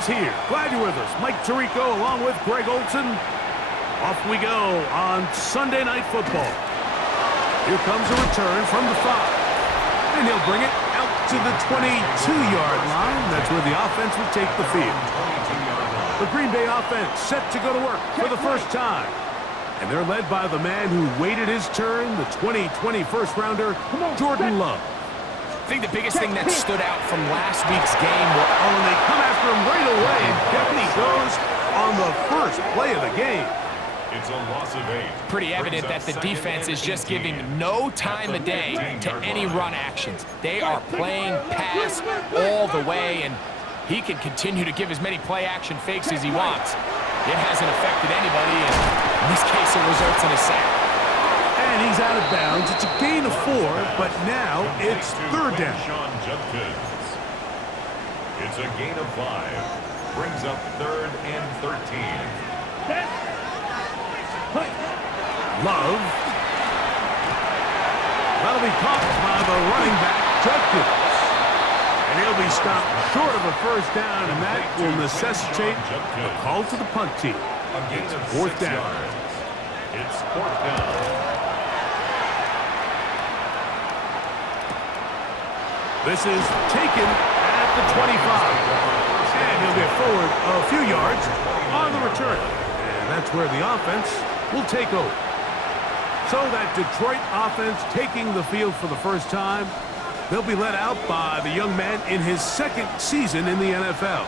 is here. Glad you're with us. Mike Tirico along with Greg Olson. Off we go on Sunday Night Football. Here comes a return from the 5. And he'll bring it out to the 22-yard line. That's where the offense will take the field. The Green Bay offense set to go to work for the first time. And they're led by the man who waited his turn, the 2020 first-rounder, Jordan Love. I think the biggest thing that stood out from last week's game was... Oh, and they come after him right away, and down he goes on the first play of the game. It's a loss of 8. Pretty evident that the defense is just giving no time of day to any run actions. They are playing pass all the way, and he can continue to give as many play-action fakes as he wants. It hasn't affected anybody, and in this case, it results in a sack. And he's out of bounds. It's a gain of 4, but now it's third down. It's a gain of 5. Brings up 3rd and 13. Love. That'll be caught by the running back, Judkins. And he'll be stopped short of a first down, and that will necessitate a call to the punt team. It's 4th down. It's 4th down. This is taken at the 25. And he'll get forward a few yards on the return. And that's where the offense will take over. So that Detroit offense taking the field for the first time. They'll be led out by the young man in his 2nd season in the NFL.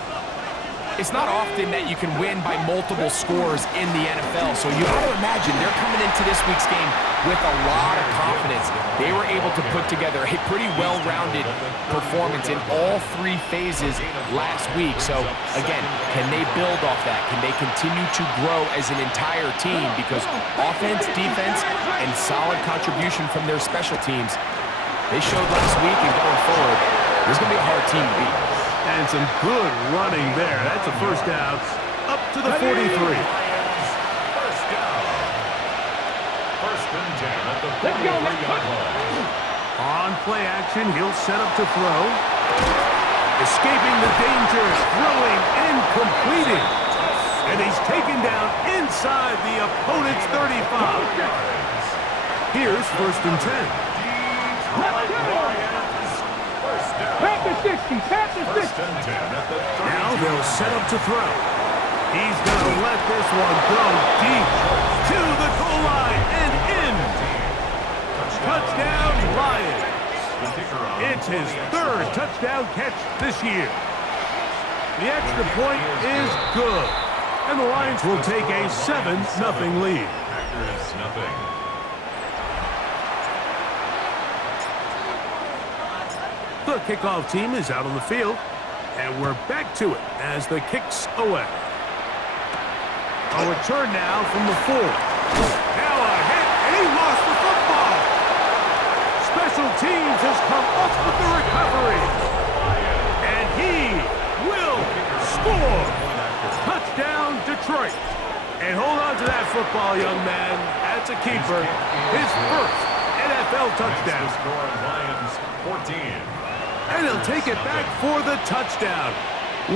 It's not often that you can win by multiple scores in the NFL, so you got to imagine they're coming into this week's game with a lot of confidence. They were able to put together a pretty well-rounded performance in all 3 phases last week. So, again, can they build off that? Can they continue to grow as an entire team? Because offense, defense, and solid contribution from their special teams, they showed last week, and going forward, this is going to be a hard team to beat. And some good running there. That's a first down up to the 43. First down. 1st and 10 at the 43-yard line. On play action, he'll set up to throw. Escaping the danger, throwing and completing. And he's taken down inside the opponent's 35. Here's 1st and 10. Now they'll set up to throw. He's going to let this one go deep to the goal line and in. Touchdown, Lions. It's his 3rd touchdown catch this year. The extra point is good. And the Lions will take a 7-0 lead. Packers nothing. The kickoff team is out on the field, and we're back to it as the kick's away. A return now from the 4. Now a hit, and he lost the football. Special teams has come up with the recovery, and he will score. Touchdown, Detroit. And hold on to that football, young man. That's a keeper. His first NFL touchdown. Lions 14. And he'll take it back for the touchdown.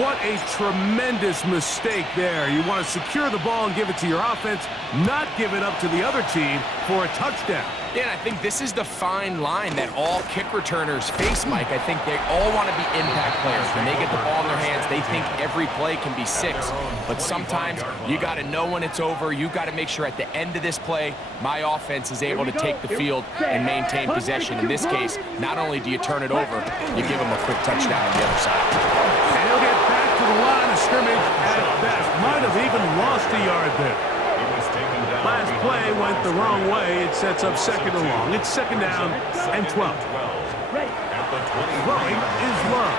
What a tremendous mistake there. You want to secure the ball and give it to your offense, not give it up to the other team for a touchdown. Yeah, and I think this is the fine line that all kick returners face, Mike. I think they all want to be impact players. When they get the ball in their hands, they think every play can be 6. But sometimes you got to know when it's over. You got to make sure at the end of this play, my offense is able to take the field and maintain possession. In this case, not only do you turn it over, you give them a quick touchdown on the other side. And he'll get back to the line of scrimmage at best. Might have even lost a yard there. Last play went the wrong way. It sets up 2nd and long. It's 2nd down and 12. Throwing is Love.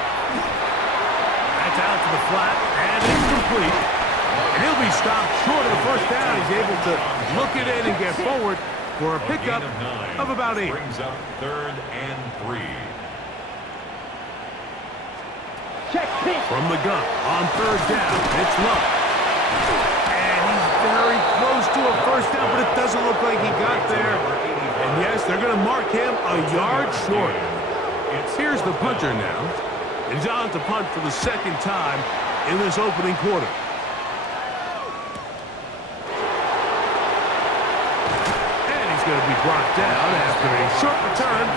That's out to the flat, and it's complete. And he'll be stopped short of the first down. He's able to look it in and get forward for a pickup of about 8. Brings up 3rd and 3. From the gun on 3rd down, it's Love. And he's very close to a first down, but it doesn't look like he got there. And yes, they're going to mark him a yard short. Here's the punter now. He's on to punt for the 2nd time. in this opening quarter. And he's going to be brought down after a short return.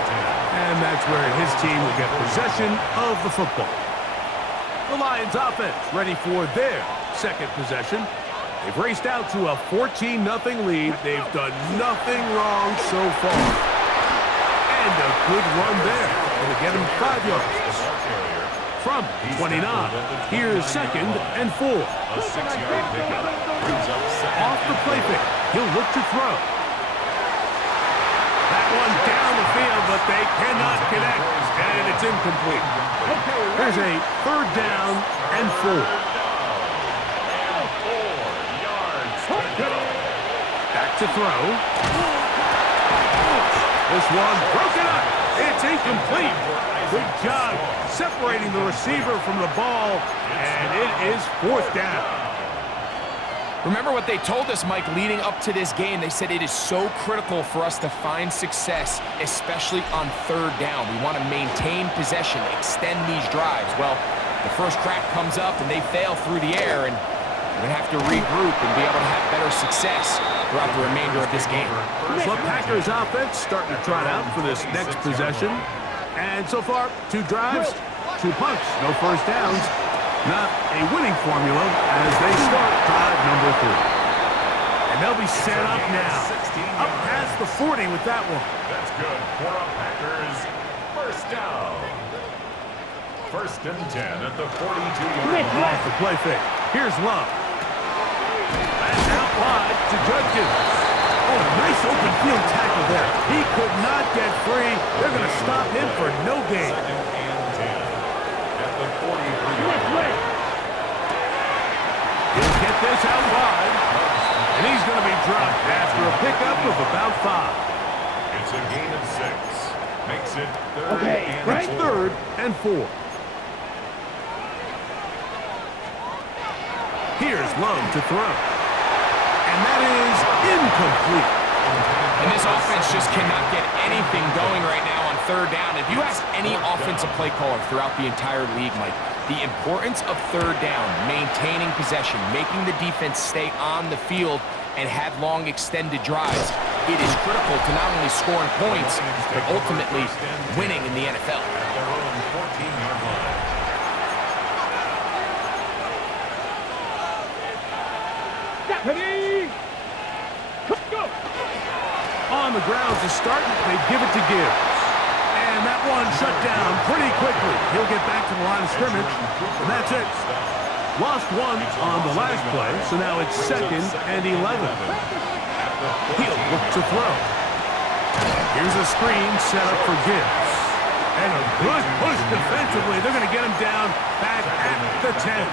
And that's where his team will get possession of the football. The Lions offense ready for their second possession. They've raced out to a 14-0 lead. They've done nothing wrong so far. And a good run there. It'll get him 5 yards. From 29, here's 2nd and 4. A 6-yard pickup brings up 2nd. Off the play fake, he'll look to throw. That one down the field, but they cannot connect, and it's incomplete. Here's a 3rd down and 4. Back to throw. This one broken up. It's incomplete. Good job separating the receiver from the ball, and it is 4th down. Remember what they told us, Mike, leading up to this game. They said it is so critical for us to find success, especially on 3rd down. We want to maintain possession, extend these drives. Well, the first crack comes up, and they fail through the air, and we're going to have to regroup and be able to have better success throughout the remainder of this game. The Packers offense starting to trot out for this next possession. And so far, 2 drives, 2 punts, no first downs. Not a winning formula as they start drive number 3. And they'll be set up now. Up past the 40 with that one. That's good for our Packers. First down. 1st and 10 at the 42-yard line. Off the play fake. Here's Love. That's out wide to Judkins. Oh, nice open field tackle there. He could not get free. They're going to stop him for no gain. 2nd and 10 at the 43-yard line. He'll get this out wide. And he's going to be dropped after a pickup of about 5. It's a gain of 6. Makes it 3rd and 4. 3rd and 4. Here's Love to throw. And that is incomplete. And this offense just cannot get anything going right now on 3rd down. If you ask any offensive play caller throughout the entire league, Mike, the importance of 3rd down, maintaining possession, making the defense stay on the field and have long extended drives, it is critical to not only scoring points, but ultimately winning in the NFL. At their own 14-yard line. Ready? Go! On the ground to start, they give it to Gibbs. And that one shut down pretty quickly. He'll get back to the line of scrimmage, and that's it. Lost 1 on the last play, so now it's 2nd and 11. He'll look to throw. Here's a screen set up for Gibbs. And a good push defensively. They're going to get him down back at the 10.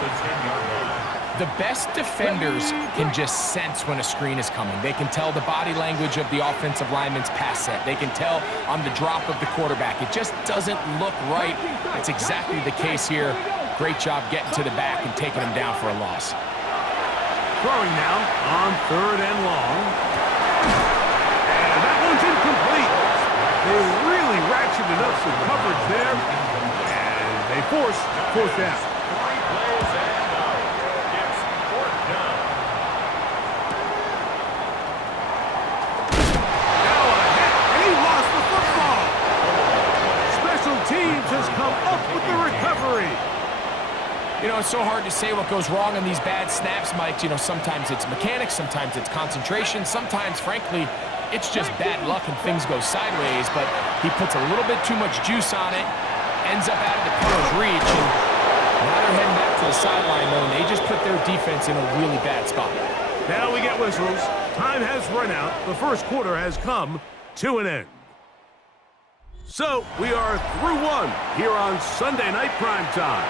The best defenders can just sense when a screen is coming. They can tell the body language of the offensive lineman's pass set. They can tell on the drop of the quarterback. It just doesn't look right. That's exactly the case here. Great job getting to the back and taking him down for a loss. Throwing now on 3rd and long. And that one's incomplete. They really ratcheted up some coverage there. And they force 4th down. 3 plays and out. It's 4th down. Now a hit, and he lost the football. Special teams has come up with the recovery. You know, it's so hard to say what goes wrong on these bad snaps, Mike. You know, sometimes it's mechanics, sometimes it's concentration, sometimes, frankly, it's just bad luck and things go sideways, but he puts a little bit too much juice on it, ends up out of the punter's reach, and now they're heading back to the sideline, though, and they just put their defense in a really bad spot. Now we get whistles. Time has run out. The first quarter has come to an end. So we are through 1 here on Sunday Night Primetime.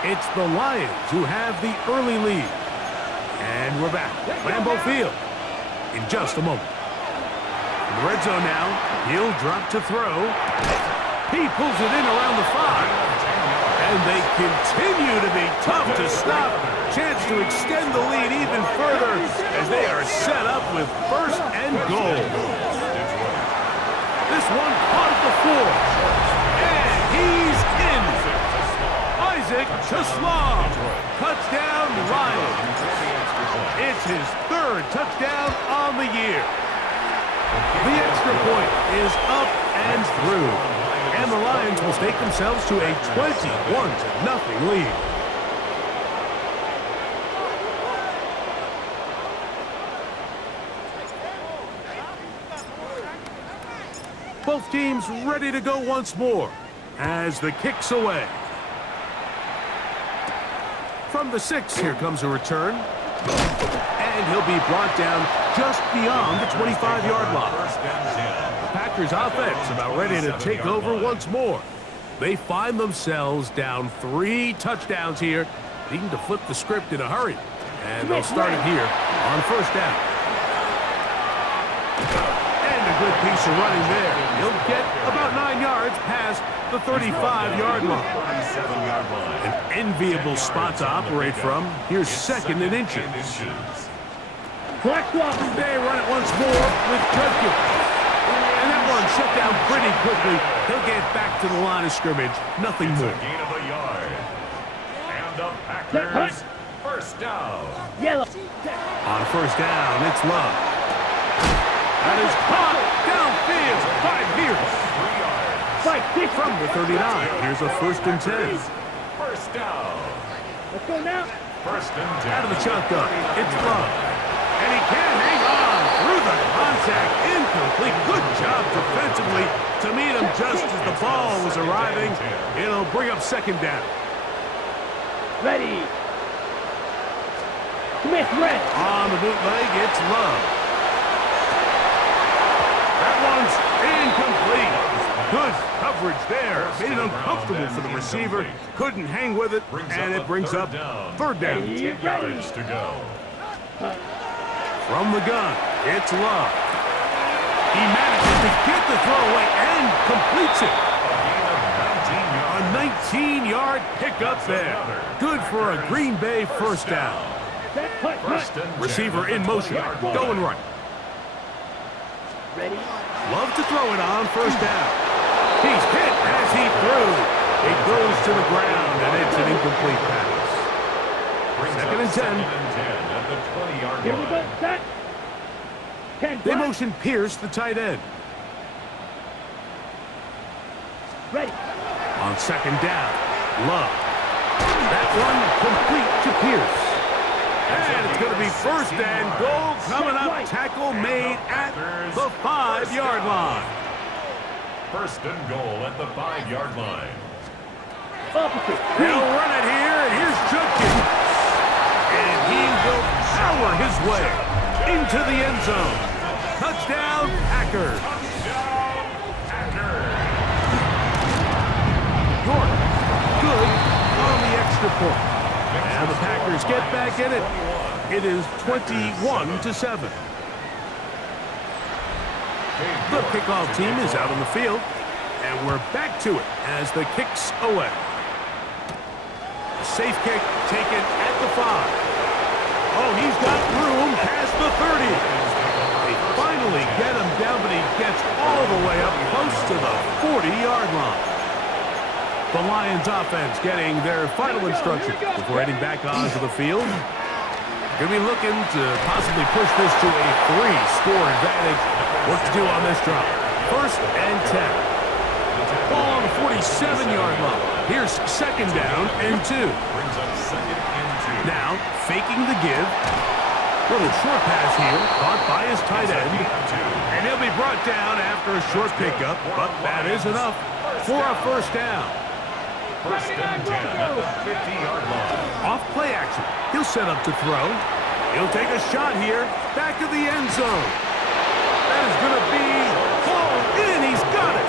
It's the Lions who have the early lead. And we're back. Lambeau Field in just a moment. In the red zone now, he'll drop to throw. He pulls it in around the 5. And they continue to be tough to stop. Chance to extend the lead even further as they are set up with 1st and goal. This one caught at the 4. And he's in. it to Slaw. Touchdown, Lions. It's his third touchdown on the year. The extra point is up and through. And the Lions will stake themselves to a 21-0 lead. Both teams ready to go once more as the kick's away. From the 6, here comes a return. And he'll be brought down just beyond the 25-yard line. The Packers offense about ready to take over once more. They find themselves down 3 touchdowns here, needing to flip the script in a hurry. And they'll start it here on first down. And a good piece of running there. He'll get about 9 yards past the 35-yard line. An enviable spot to operate from. Here's second and inches. They run it once more with Judkins. And that one shut down pretty quickly. He'll get back to the line of scrimmage. Nothing more. Gain of a yard. And the Packers first down. On first down, it's Love. That is caught downfield by Pierce. 3 yards. From the 39, here's a first and 10. First down. Let's go now. First and 10. Out of the shotgun, it's Love. And he can't hang on through the contact. Incomplete. Good job defensively to meet him just as the ball was arriving. It'll bring up second down. Ready. Smith, red. On the bootleg, it's Love. That one's incomplete. Good coverage there. Made it uncomfortable for the receiver. Couldn't hang with it, and it brings up third down. 10 yards to go. From the gun, it's Love. He manages to get the throw away and completes it. A 19-yard pickup there. Good for a Green Bay first down. First and 10. Receiver in motion, going right. Ready. Love to throw it on first down. He's hit as he threw. It goes to the ground, and it's an incomplete pass. Second and 10. At the 20-yard Here we go. line. Set. 10. They motion Pierce, the tight end. Ready. On second down, Love. That one complete to Pierce. And it's going to be first and goal coming up. Tackle made at the 5-yard line. First and goal at the 5-yard line. Opposite. They'll run it here, and here's Judkins. And he will power his way into the end zone. Touchdown, Packers. York, good on the extra point. And the Packers get back in it. It is 21-7. The kickoff team is out on the field, and we're back to it as the kick's away. A safe kick taken at the 5. Oh, he's got room past the 30. They finally get him down, but he gets all the way up close to the 40-yard line. The Lions offense getting their final instructions before heading back onto the field. Going to be looking to possibly push this to a 3-score advantage. What to do on this drive? First and 10. Ball on the 47-yard line. Here's second down and 2. Brings up second and 2. Now, faking the give. Little short pass here, caught by his tight end. And he'll be brought down after a short pickup, but that is enough for a first down. First and 10 at the 50-yard line. Off play action. He'll set up to throw. He'll take a shot here, back of the end zone. That is going to be hauled in. He's got it.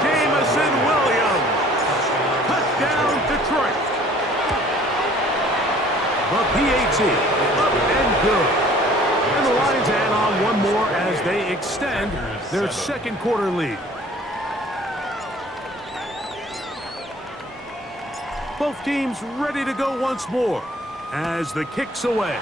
Jamison Williams. Touchdown, Detroit. The PAT, up and good. And the Lions add on one more as they extend their second quarter lead. Both teams ready to go once more as the kick's away.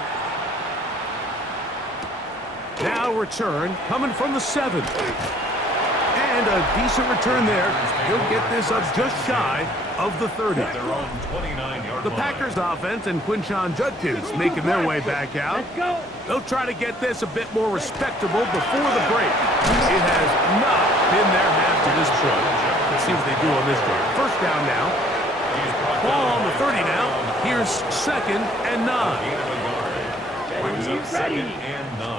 Now return coming from the 7. And a decent return there. He'll get this up just shy of the 30. At their own 29-yard The line. Packers offense and Quinshon Judkins making their way back out. Let's go. They'll try to get this a bit more respectable before the break. It has not been their half to this point. Let's see what they do on this drive. First down now. Ball on the 30 now. Here's 2nd and 9. Gain of a yard. Brings up 2nd and 9.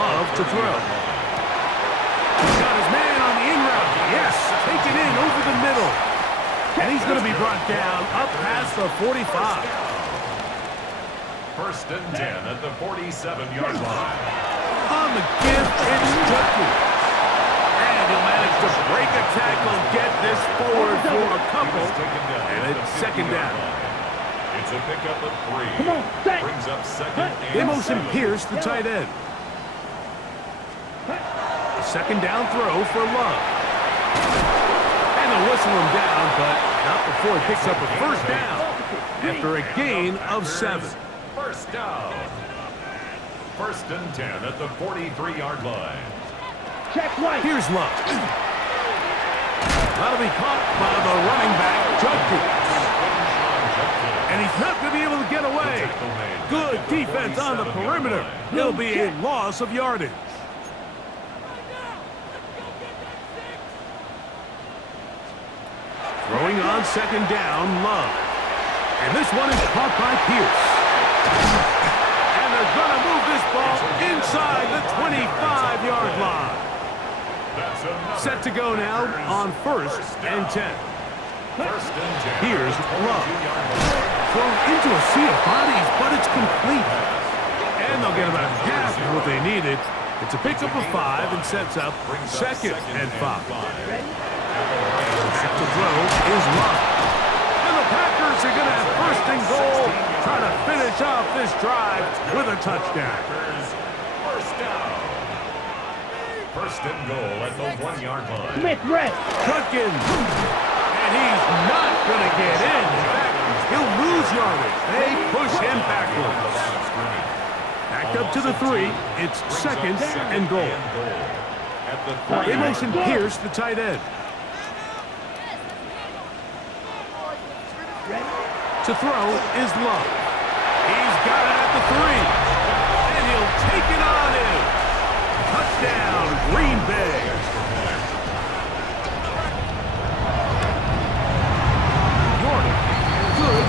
Love to throw. He's got his man on the in route. Yes, take it in over the middle. And he's going to be brought down up past the 45. First and 10 at the 47-yard line. On the give, it's Judkins. And he'll manage to break a tackle, get this forward for a couple. And it's 2nd down. It's a pickup of 3. Come on, set. Brings up 2nd and They motion 7. Pierce, the tight end. A 2nd down throw for Love. And they'll whistle him down, but not before he picks up a first down after a gain of 7. First down. First and 10 at the 43-yard line. Check right. Here's Love. That'll be caught by the running back, Judkins. And he's not going to be able to get away. Good defense on the perimeter. It'll be a loss of yardage. Throwing on 2nd down, Love. And this one is caught by Pierce. And they're going to move this ball inside the 25-yard line. Set to go now on 1st and 10. First and 10. Here's Love. Thrown into a sea of bodies, but it's complete. And they'll get about half of what they needed. It's a pickup of 5 and sets up 2nd and 5. Set to throw is Love. And the Packers are going to have 1st and goal, trying to finish off this drive with a touchdown. First down. First and goal at the 1-yard line. Smith red. Judkins. And he's not going to get in. In fact, he'll lose yardage. They push him backwards. Back up to the 3. It's 2nd and goal. They motion Pierce, the tight end. To throw is Love. He's got it at the 3. And he'll take it on in. Touchdown, Green Bay. York, good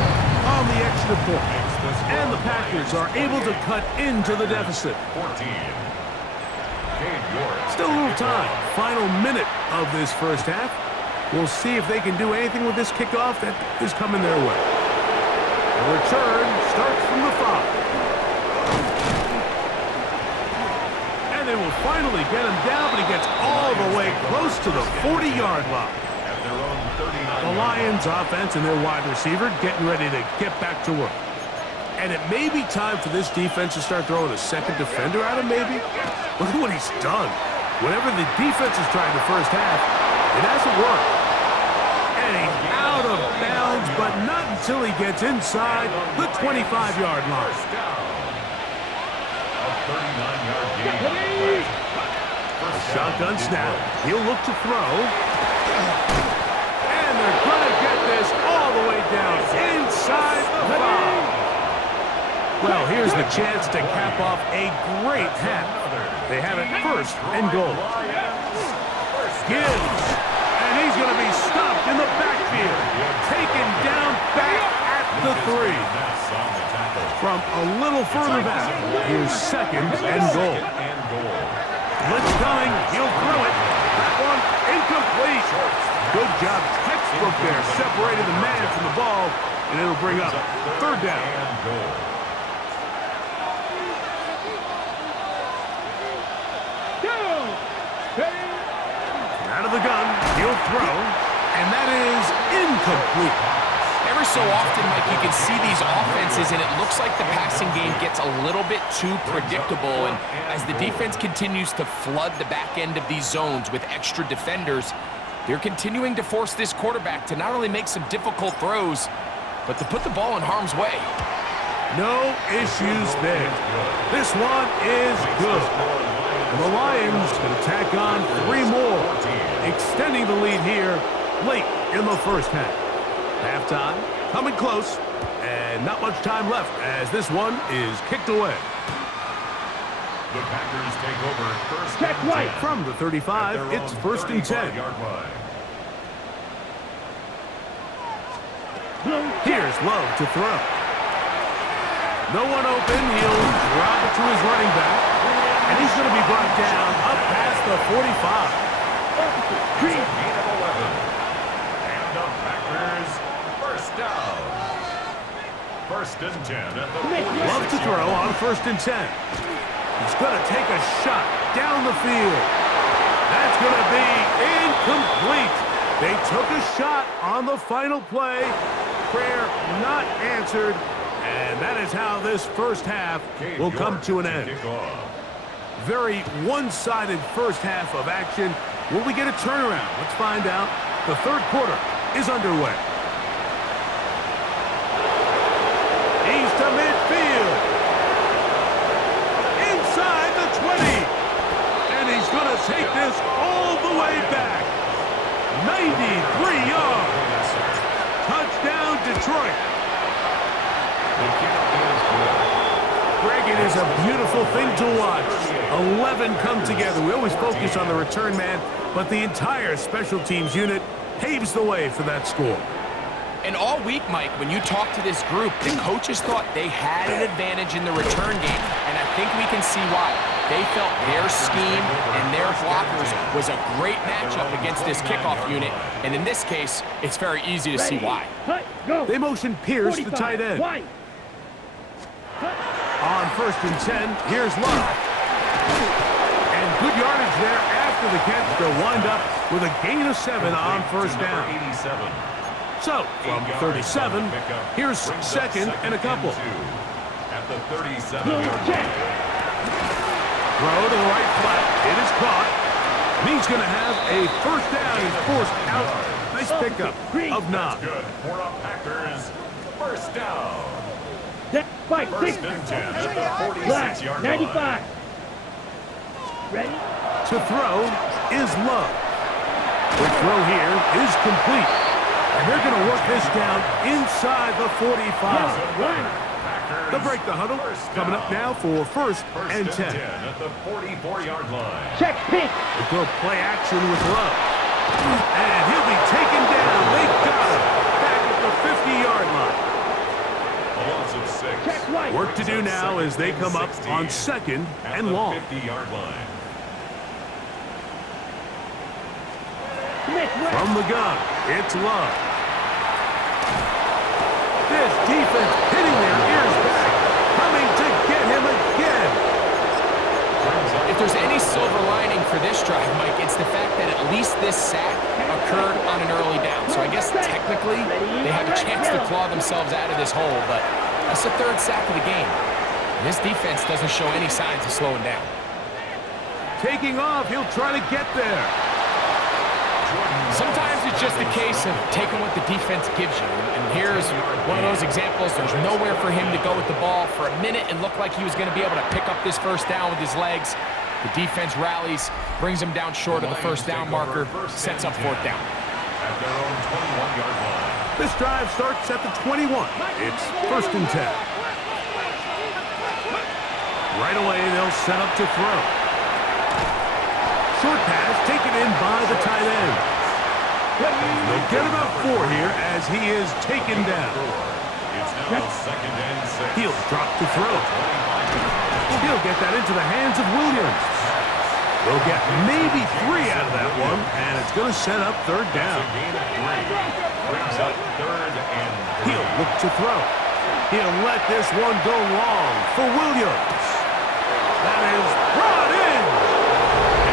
on the extra point. And the Packers are able to cut into the deficit. 14. Still a little time. Final minute of this first half. We'll see if they can do anything with this kickoff that is coming their way. The return starts from the 5. And they will finally get him down, but he gets all the way close to the 40-yard line. At their own 39. The Lions offense and their wide receiver getting ready to get back to work. And it may be time for this defense to start throwing a 2nd defender at him, maybe. Look at what he's done. Whatever the defense has tried in the first half, it hasn't worked. And he's out of bounds, but not until he gets inside the 25-yard line. First down. A 39-yard gain. Shotgun snap. He'll look to throw. And they're going to get this all the way down inside the 5. Well, here's the chance to cap off a great half. They have it 1st and goal. Gibbs. And he's going to be stopped in the backfield. Taken down back at the 3. From a little further back, here's 2nd and goal. Blitz coming. He'll throw it. That one incomplete. Good job. Textbook there. Separated the man from the ball. And it'll bring up 3rd down. Out of the gun, he'll throw, and that is incomplete. Every so often, Mike, you can see these offenses, and it looks like the passing game gets a little bit too predictable. And as the defense continues to flood the back end of these zones with extra defenders, they're continuing to force this quarterback to not only make some difficult throws, but to put the ball in harm's way. No issues there. This one is good. And the Lions can tack on 3 more, extending the lead here late in the first half. Halftime, coming close, and not much time left as this one is kicked away. The Packers take over first Check and right. 10. From the 35, it's first and 10. 35-yard line. Blue check. Here's Love to throw. No one open. He'll drop it to his running back. And he's going to be brought down up past the 45. Opposite. Green. Gain of 11. And the Packers first down. First and 10 at the 46. Love to throw on first and 10. He's going to take a shot down the field. That's going to be incomplete. They took a shot on the final play. Prayer not answered. And that is how this first half will come to an end. Very one-sided first half of action. Will we get a turnaround? Let's find out. The third quarter is underway. He's to midfield. Inside the 20. And he's going to take this all the way back. 93 yards. Touchdown, Detroit. Greg, it is a beautiful thing to watch. 11 come together. We always focus on the return man, but the entire special teams unit paves the way for that score. And all week, Mike, when you talk to this group, the coaches thought they had an advantage in the return game, and I think we can see why. They felt their scheme and their blockers was a great matchup against this kickoff unit, and in this case, it's very easy to see why. Cut. Go. They motion Pierce, the tight end. Wide. Cut. On first and 10, here's Love. And good yardage there after the catch. They'll wind up with a gain of 7 on first down. 87. So, from 37, here's second and a couple. At the 37-yard Blue line. check. Throw to the right flat. It is caught. And he's going to have a first down. He's forced out. Nice pickup of 9. Good for a Packers first down. Set. Fight. First 6. and 10 at the Black. 46-yard 95. line. Ready. To throw is Love. The throw here is complete. And they're going to work this down inside the 45. One. They'll break the huddle. Coming up now for first and 10. At the 44-yard line. Check. Pink. They go play action with Love. And he'll be taken down. They got him. Back at the 50-yard line. A loss of 6. Check right. Work to do now as they come up on second and long. 50-yard line. Smith. Right. From the gun, it's Love. This defense hitting their ears back, coming to get him again. If there's any silver lining for this drive, Mike, it's the fact that at least this sack occurred on an early down. So I guess technically they have a chance to claw themselves out of this hole, but that's the third sack of the game. And this defense doesn't show any signs of slowing down. Taking off, he'll try to get there. Sometimes it's just a case of taking what the defense gives you. And here's one of those examples. There's nowhere for him to go with the ball. For a minute, it looked like he was going to be able to pick up this first down with his legs. The defense rallies, brings him down short of the first down marker, sets up fourth down. At their own 21-yard line. This drive starts at the 21. It's first and 10. Right away, they'll set up to throw. Short pass taken in by the tight end. They'll get about 4 here as he is taken down. It's now second and 6. He'll drop to throw. He'll get that into the hands of Williams. They'll get maybe 3 out of that one, and it's going to set up third down. A gain of 3. Brings up third and 3. He'll look to throw. He'll let this one go long for Williams. That is brought in.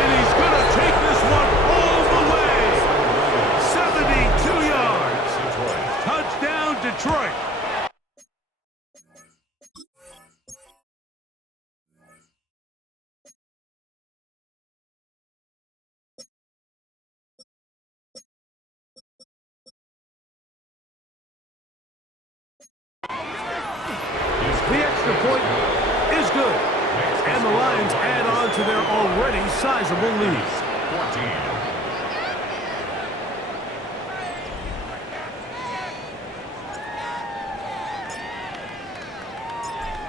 And he's going to take this one all the way. 72 yards. Touchdown, Detroit. The extra point is good. And the Lions add on to their already sizable lead. 14.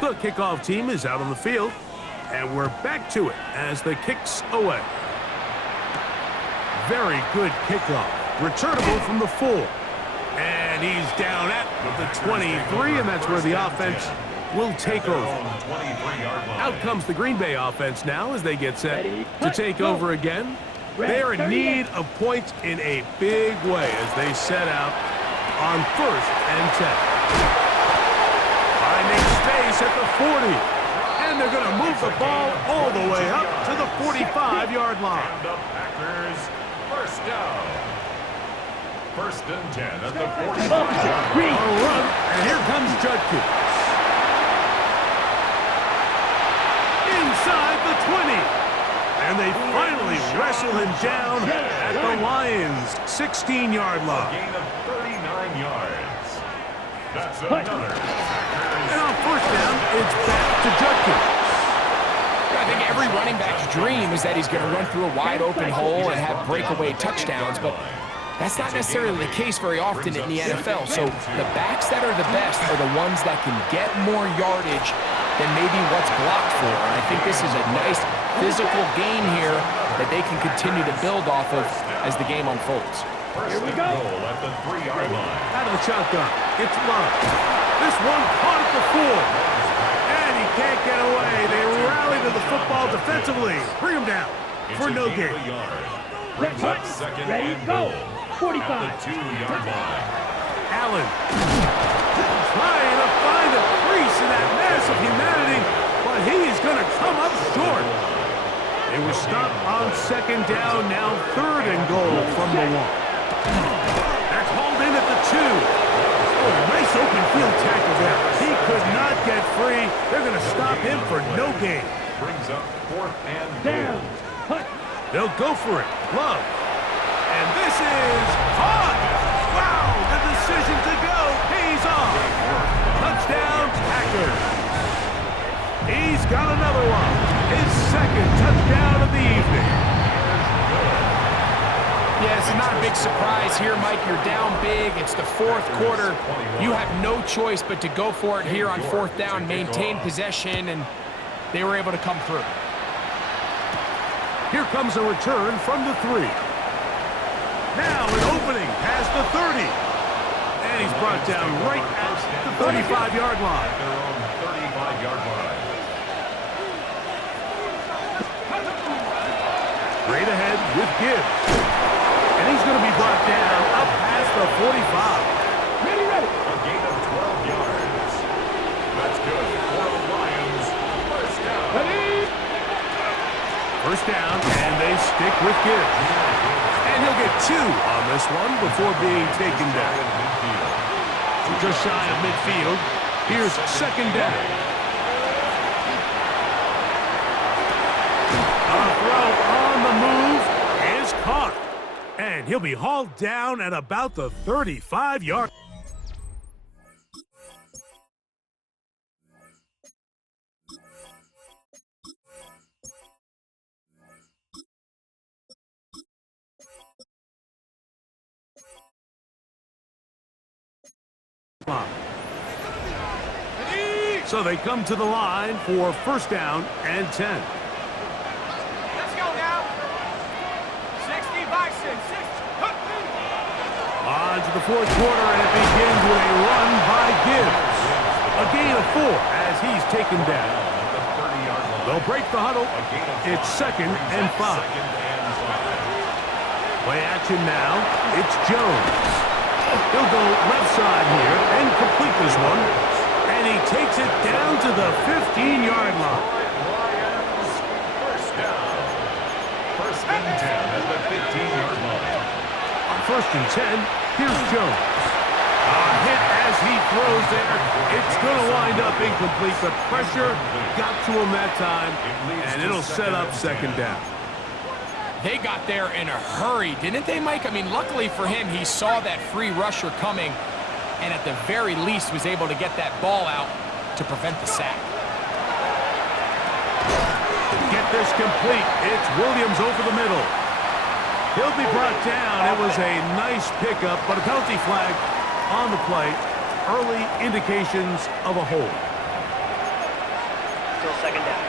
The kickoff team is out on the field, and we're back to it as the kick's away. Very good kickoff. Returnable from the 4. And he's down at the 23, and that's where the offense will take over. Out comes the Green Bay offense now as they get set to take over again. They're in need of points in a big way as they set out on 1st and 10. Finding space at the 40. And they're going to move the ball all the way up to the 45-yard line. And the Packers, first down. 1st and 10 at the 45-yard line. A run, and here comes Judkins. Inside the 20. And they finally wrestle him down at the Lions' 16-yard line. A gain of 39 yards. That's another. And on 1st down, it's back to Judkins. I think every running back's dream is that he's going to run through a wide open hole and have breakaway touchdowns, but that's not necessarily the case very often in the NFL. So the backs that are the best are the ones that can get more yardage than maybe what's blocked for. And I think this is a nice physical gain here that they can continue to build off of as the game unfolds. Here we go. At the 3-yard line. Out of the shotgun, it's Love. This one caught at the 4. And he can't get away. They rally to the football defensively. Bring him down for no gain. Brings up 2nd and goal. 45. At the 2-yard line. Allen trying to find a crease in that mass of humanity, but he is going to come up short. They were stopped on 2nd down, now 3rd and goal from the 1. That's hauled in at the 2. Oh, nice open field tackle there. He could not get free. They're going to stop him for no gain. Brings up 4th and Down. goal. They'll go for it. Love. And this is caught. Wow, the decision to go pays off. Touchdown, Packers. He's got another one. His 2nd touchdown of the evening. Yeah, it's not a big surprise here, Mike. You're down big. It's the 4th quarter. You have no choice but to go for it here on 4th down, maintain possession, and they were able to come through. Here comes a return from the 3. Now an opening past the 30. And he's brought down right at the 35-yard line. Their own 35-yard line. Straight ahead with Gibbs. And he's going to be brought down up past the 45. Ready. A gain of 12 yards. That's good for the Lions. First down. First down, and they stick with Gibbs. And he'll get 2 on this one before being taken down. Just shy of midfield. Here's 2nd down. A throw on the move is caught. And he'll be hauled down at about the 35-yard. So they come to the line for 1st down and 10. Let's go now. 60 by 6. On to the 4th quarter, and it begins with a run by Gibbs. A gain of 4 as he's taken down. They'll break the huddle. It's 2nd and 5. Play action now. It's Jones. He'll go left side here and complete this one. And he takes it down to the 15-yard line. Lions, first down. 1st and 10 at the 15-yard line. On 1st and 10, here's Jones. A hit as he throws there. It's going to wind up incomplete. The pressure got to him that time, and it'll set up 2nd down. They got there in a hurry, didn't they, Mike? I mean, luckily for him, he saw that free rusher coming, and at the very least was able to get that ball out to prevent the sack. Get this complete. It's Williams over the middle. He'll be brought down. It was a nice pickup, but a penalty flag on the play. Early indications of a hold. until second down.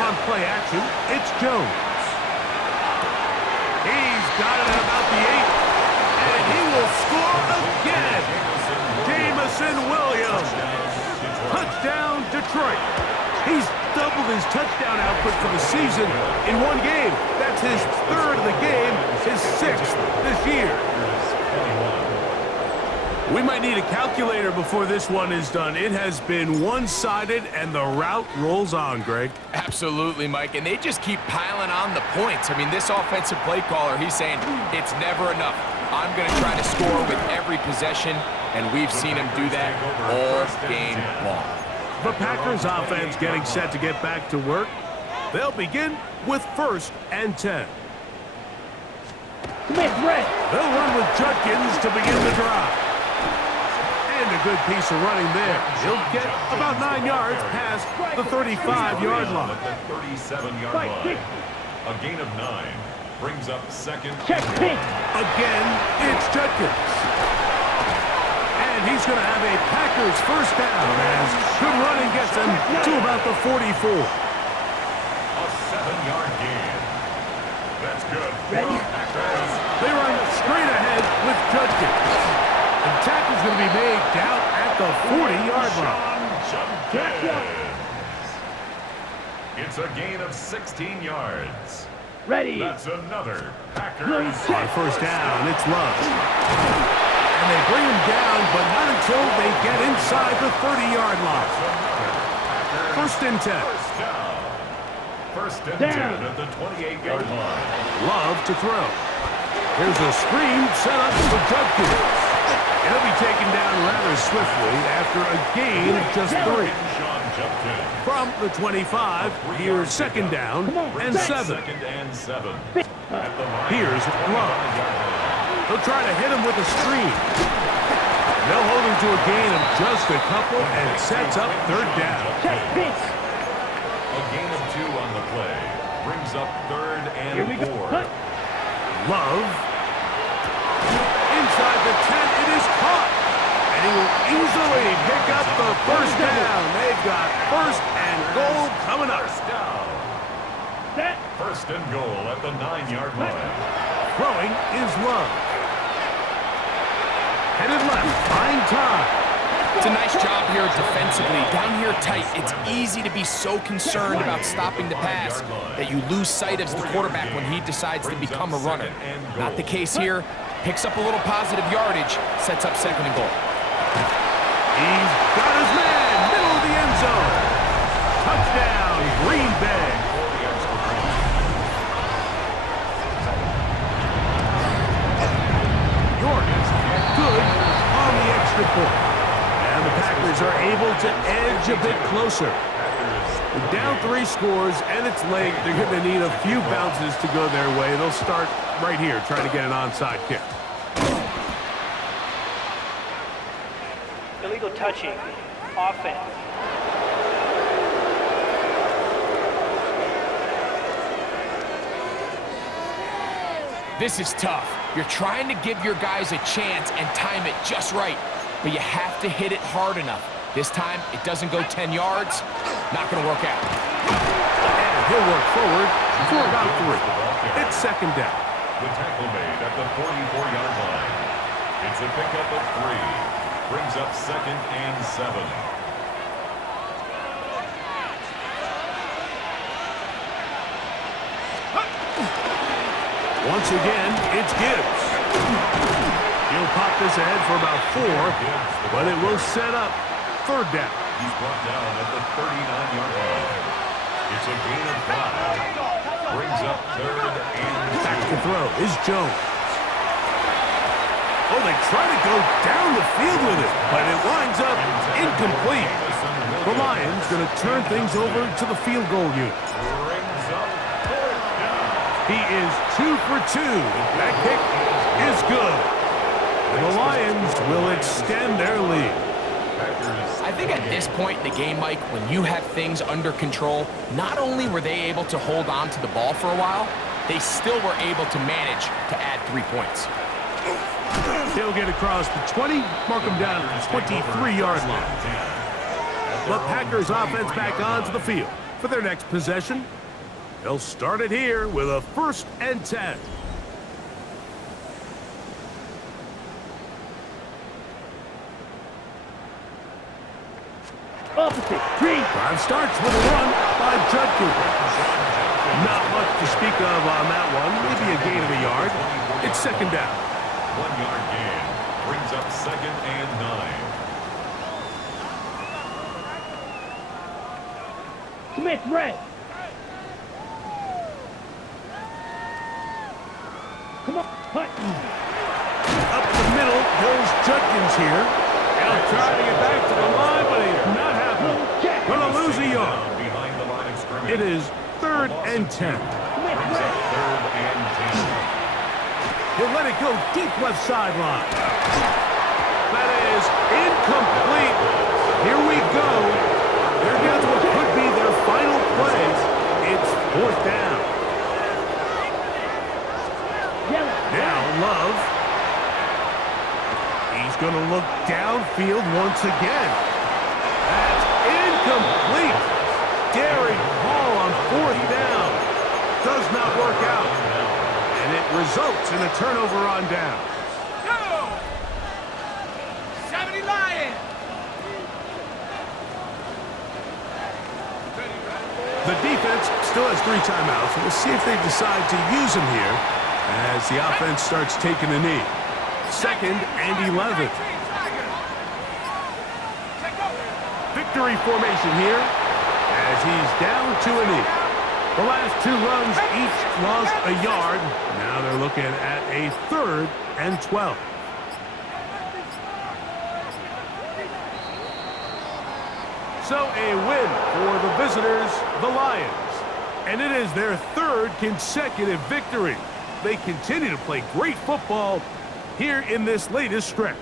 On play action, it's Jones. He's got it at about the 8, and he will score again. Jameson Williams. Touchdown, Detroit. He's doubled his touchdown output for the season in one game. That's his third of the game, his 6th this year. We might need a calculator before this one is done. It has been one-sided, and the route rolls on, Greg. Absolutely, Mike, and they just keep piling on the points. I mean, this offensive play caller, he's saying it's never enough. I'm going to try to score with every possession, and we've seen him do that all game long. The Packers offense getting set to get back to work. They'll begin with 1st and 10. Smith, red. They'll run with Judkins to begin the drive. And a good piece of running there. He'll get about 9 yards past the 35-yard line. At the 37-yard line. A gain of 9 brings up second. Check pink. Again, it's Judkins. And he's going to have a Packers first down as good running gets him to about the 44. A 7-yard gain. That's good. Ready? They run straight ahead with Judkins. The tackle's going to be made down at the 40-yard line. It's a gain of 16 yards. Ready. That's another Packers. On first down, it's Love. And they bring him down, but not until they get inside the 30-yard line. 1st and 10. First and 10 at the 28-yard line. Love to throw. Here's a screen set up for Judkins. He'll be taken down rather swiftly after a gain of just 3. From the 25, here's 2nd down and 7. Here's Love. They'll try to hit him with a screen. They'll hold him to a gain of just a couple and sets up 3rd down. A gain of 2 on the play brings up 3rd and 4. Love. Inside the 10, it is caught. And he will easily pick up the first down. They've got 1st and goal coming up. First and goal at the 9-yard line. Throwing is Love. Headed left, buying time. It's a nice job here defensively. Down here tight, it's easy to be so concerned about stopping the pass that you lose sight of the quarterback when he decides to become a runner. Not the case here. Picks up a little positive yardage, sets up 2nd and goal. He's got his man, middle of the end zone. Touchdown, Green Bay. York, good on the extra point. And the Packers are able to edge a bit closer. Down 3 scores, and it's late. They're going to need a few bounces to go their way. They'll start right here, trying to get an onside kick. Illegal touching. Offense. This is tough. You're trying to give your guys a chance and time it just right, but you have to hit it hard enough. This time, it doesn't go 10 yards. Not going to work out. And he'll work forward for about 3. It's 2nd down. The tackle made at the 44-yard line. It's a pickup of 3. Brings up 2nd and 7. Once again, it's Gibbs. He'll pop this ahead for about 4, but it will set up 3rd down. He's brought down at the 39-yard line. It's a gain of 5. Brings up 3rd and 2. Back to throw is Jones. Oh, they try to go down the field with it, but it winds up incomplete. The Lions going to turn things over to the field goal unit. Brings up 4th down. He is 2 for 2. That kick is good. And the Lions will extend their lead. Packers. I think at this point in the game, Mike, when you have things under control, not only were they able to hold on to the ball for a while, they still were able to manage to add 3 points. He'll get across the 20, mark him down at the 23-yard line. The Packers offense back onto the field for their next possession. They'll start it here with a 1st and 10. Opposite. Green. Drive starts with a run by Judkins. Not much to speak of on that one. Maybe a gain of a yard. It's 2nd down. 1-yard gain brings up 2nd and 9. Smith, red. Come on. Hutton. Up the middle goes Judkins here. They'll try to get back to the line, but he's not happening. Gonna lose a yard. Behind the line of scrimmage. It is 3rd and 10. Brings up 3rd and 10. He'll let it go deep left sideline. That is incomplete. Here we go. There goes what could be their final play. It's 4th down. Now Love. He's going to look downfield once again. That's incomplete. Daring call on 4th down. Does not work out. And it results in a turnover on down. Go! 70 Lions! The defense still has 3 timeouts. We'll see if they decide to use them here as the offense starts taking a knee. 2nd and 11. Victory formation here as he's down to a knee. The last 2 runs each lost a yard. Now they're looking at a 3rd and 12. So a win for the visitors, the Lions. And it is their 3rd consecutive victory. They continue to play great football here in this latest stretch.